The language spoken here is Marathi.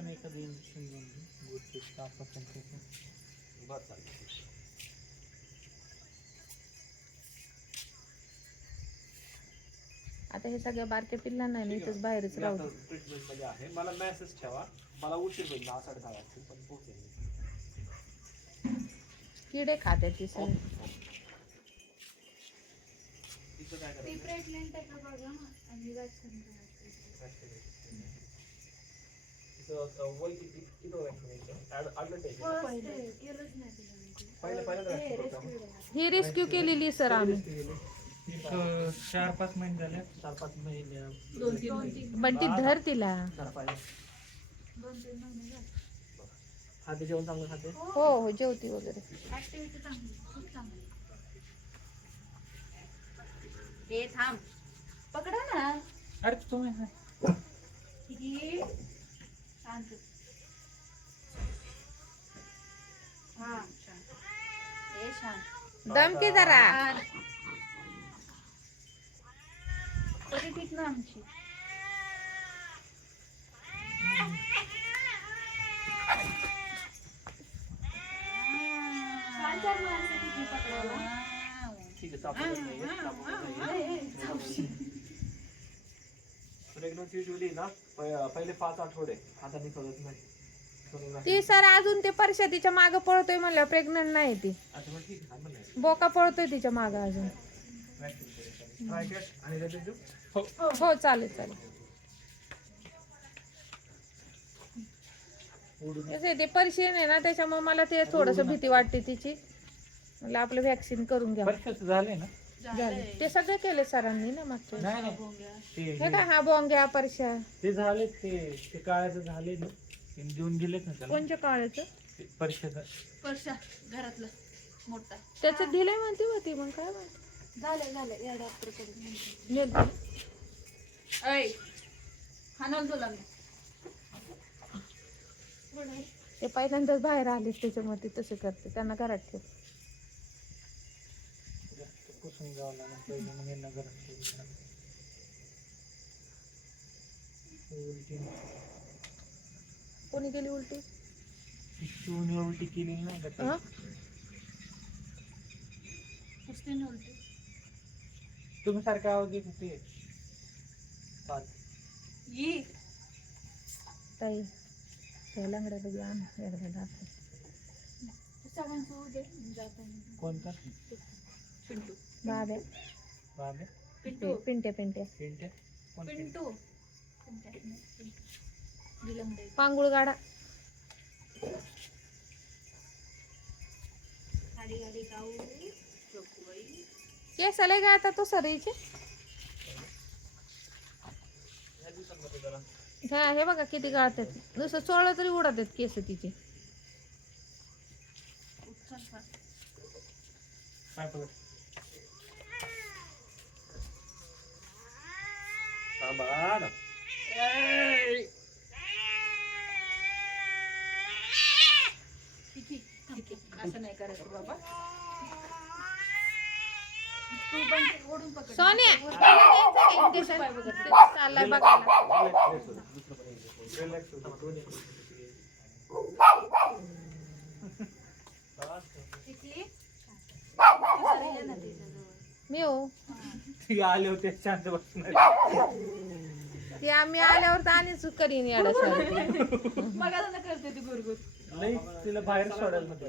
आपण एखादं इंजेक्शन घेऊन घेऊ गोष्टी तापासून बरं चालेल. आता हे सगळ्या बारक्या पिल्लांना नाही इथंच बाहेरच राहू दे. ट्रीटमेंट मध्ये आहे. मला मेसेज ठेवा. मला उशीर होईल 10:30 वाजतील पण पोहोचेल. किडे खात्यात ती सगळी. तिचं काय ती करायचं? प्रेग्नंट आहे का बघा आणि वॅक्सिन तिचं वय किती वॅक्सिनेशन ॲडव्हान्टेज केलंच नाही तिला. ही रेस्क्यू केलेली सर आम्ही. 4-5 महिने झाले. 4-5 महिने 2-3 पण ती धर तिला. 2-3 महिने झाले. खाते जेवण चांगलं खाते. हो हो जेवती वगैरे. ऍक्टिव्हिटी चांगली खूप चांगली. हे थांब पकडा ना. अरे तुम्ही ही शांत. हा शांत. हे शांत. दम की जरा. तरी ठीक ना आमची. ठीक आहे प्रेग्नन्सी युजली ना पहिले 5 आठवडे हाताने कळत नाही. ती सर अजून ते परश्या तिच्या मागे पळतोय म्हणलं प्रेग्नंट नाही ती. अच्छा मग ठीक आहे नाही. बोका पळतोय तिच्या मागे अजून. ट्राय कर आणि देतो. हो हो चालेल चालेल. कसं ते पर्शियन आहे ना त्याच्यामुळे मला ते थोडस भीती वाटते तिची. म्हणलं आपलं व्हॅक्सिन करून घ्या. परीक्षेचं झालंय ना? झाले ते सगळे केले सरांनी ना मागच्या वेळेस. नाही हे काय हा बोंग्या परश्या ते झाले ते काळाचं झाले ना देऊन गेलेत ना त्याला. कोणच्या काळाचं? परीक्षेचं परशा घरातला मोठा त्याचं दिलंय म्हणते होती मग काय माहिती. झालं या डॉक्टरकडे नेल ऐ हाणल तुला मी. ते पहिल्यांदाच बाहेर आले त्याच्यामुळे ते तसे करते. त्यांना घरात ठेव. पुसून जावं लागेल पहिले मग यांना घरात कोणी केली उलटी? शिवून उलटी केलेली नाही का? हा? पुसतीने उलटी. तुम्ही सारखे आवाज देत होते. ये ताई त्या लंगड्याला घ्या एकदा दाखव. सगळ्यांचं होऊ दे जाताना. कोणता? पिंटू बाब्या बाबे पिंटू पिंट्या पिंट्या पिंट्या कोण पिंटू विलंबे पांगुळ गाडा. गाडी गाडी गाऊ चोकबाई केस आले का आता तो सरीचे? हा हे बघा किती गाळतात. नुसतं चोळलं तरी उडतात केस तिचे. उत्तर फार. काय पडत? थांबा ना. किती असं नाही करायचं बाबा. तू पण ते ओढून पकड. सोन्या चाललाय बघायला. किती मी हो आले होते शांत बसणार. ते आम्ही आल्यावर तर आणि करीन येडा सर. मग करते ती गुरगुर. नाही तिला बाहेर सोडायला नको.